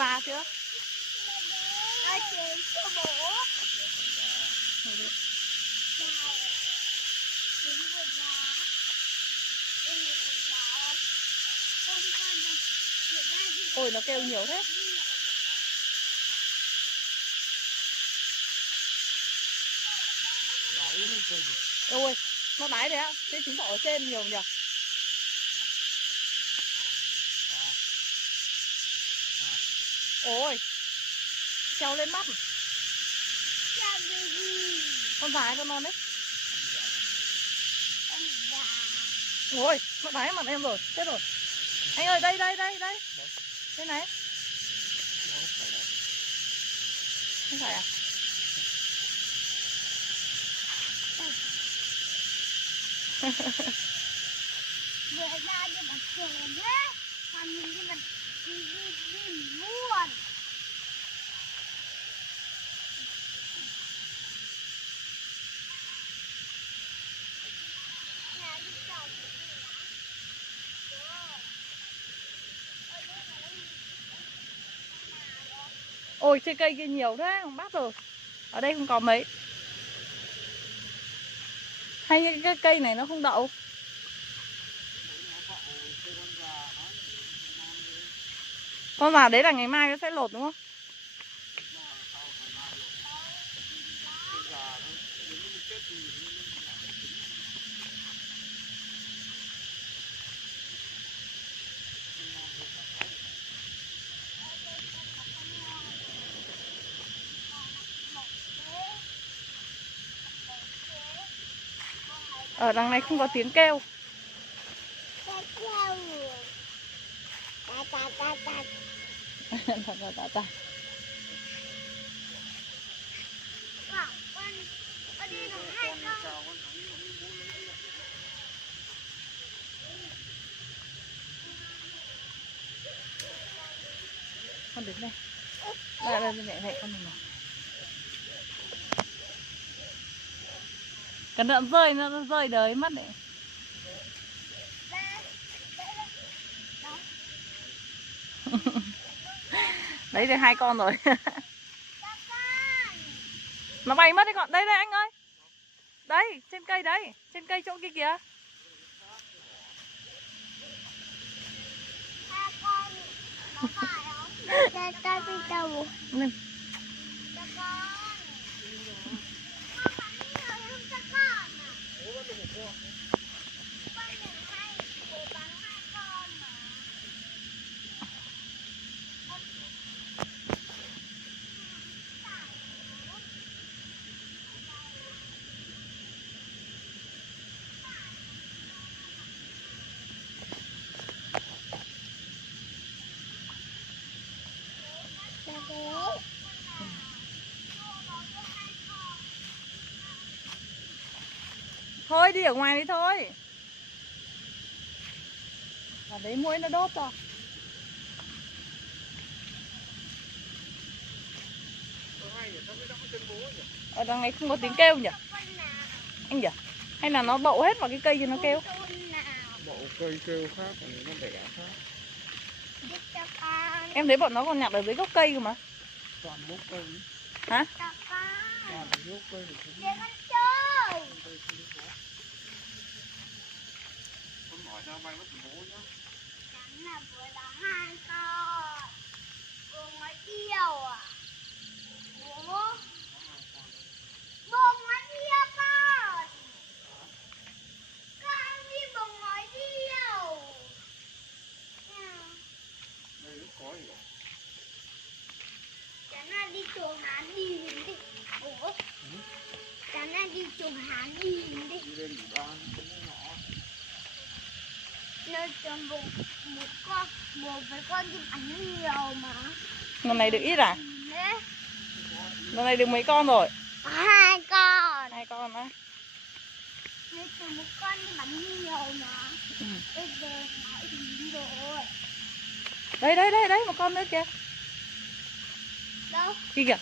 già chưa? Ôi nó kêu nhiều thế. Ôi nó đái đấy á. Thế chứng tỏ ở trên nhiều nhỉ? Ôi treo lên mắt. Con dài con non đấy. Ôi nó đái mặt em rồi. Chết rồi. Anh ơi đây đây đây đây. Đây này. Không phải à? Vừa ra như mặt trời đấy. Mà nhìn như mặt đi buồn. Ôi trên cây kia nhiều thế, không bắt rồi. Ở đây không có mấy. Hay những cái cây này nó không đậu. Con già đấy là ngày mai nó sẽ lột đúng không? Ở đằng này không có tiếng kêu. Con đứng đây. Đây đây mẹ mẹ con mình này. Cẩn thận rơi, nó rơi đời mất đấy. Đấy thì hai con rồi. Nó bay mất đấy con. Đây đây anh ơi. Đấy, trên cây đấy, trên cây chỗ kia kìa. Ừ. Thôi đi ở ngoài đi thôi. Ở đấy muỗi nó đốt rồi. Ở đằng này không có tiếng kêu nhỉ? Anh nhỉ? Hay là nó bậu hết vào cái cây cho nó kêu? Bậu cây kêu khác, còn nó đẻ khác. Em thấy bọn nó còn nhặt ở dưới gốc cây cơ mà. Toàn gốc cây. Hả? Toàn gốc cây. Con hỏi ra bay mất bố nhá. Chẳng là vừa là hai con. Cùng nó yêu à? Bố. Bông nó yêu con. Con đi bông nó yêu. Đây nó có gì vậy? Chẳng là đi chuồng hắn đi đi. Ủa? Chẳng là đi chuồng hắn đi đi. Đi lên ủy ban nó nhỏ. Nơi trong một con, một với con chim ảnh nhiều mà. Lần này được ít à? Đấy. Lần này được mấy con rồi? Hai con. Hai con á. Nơi trong một con chim ảnh nhiều mà. Ừ. Bây giờ phải đi rồi. Đây đây đây đấy, một con nữa kìa. Đâu? Kia kìa.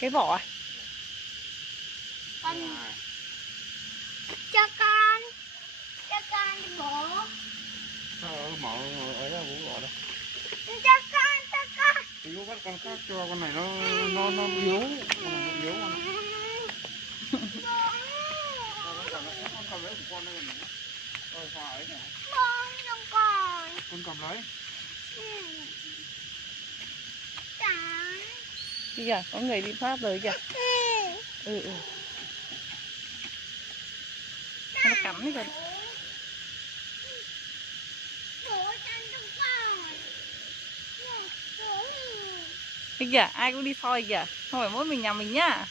Cái vỏ à? Con. Cho con. Cho con đi bố. Mở ở đó bố gọi đâu. Cho con, cho con. con khác cho con này nó yếu, con này nó yếu con này. Con cầm lấy của con đây này. Rồi hòa ấy này. Con cầm lấy. Kìa, có người đi Pháp rồi kìa. Ừ. Nó cắm đi rồi. Cái kìa, ai cũng đi soi kìa. Không phải mỗi mình nhà mình nhá.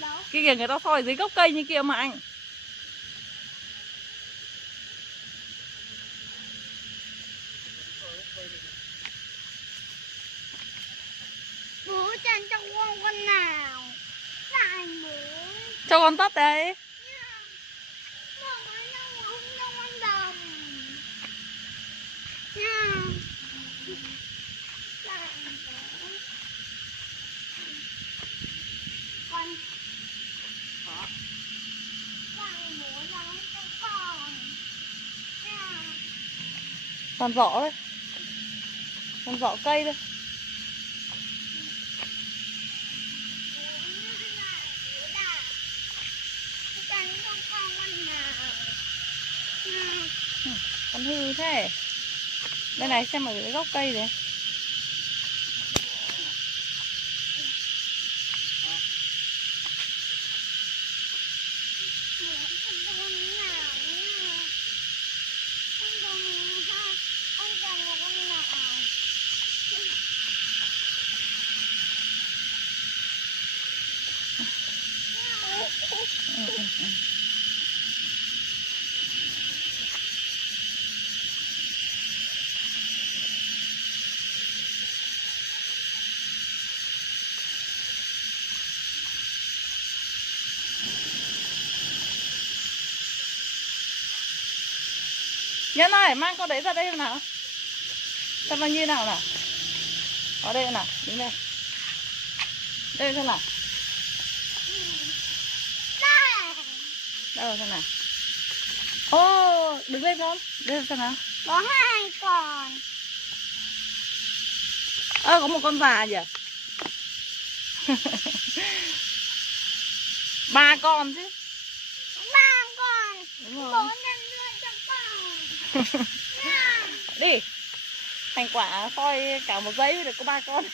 Cái kìa người ta soi dưới gốc cây như kia mà anh. Bố chân cho con nào? Lại bố. Cho con tắt đấy. Toàn vỏ đấy. Toàn vỏ cây thôi. Con hư thế. Đây này, xem ở dưới gốc cây này. Nhân ơi, mang con đấy ra đây nào. Xem bao nhiêu nào nào. Ở đây nào, đứng đây. Đây xem nào. Đâu xem nào. Ô, đứng lên con. Đây xem nào. Có 2 con. Có một con già nhỉ. 3 con chứ. 3 con. Đúng rồi. Bố nhân nuôi cho con. Đi. Thành quả soi cả một giây mới được có 3 con.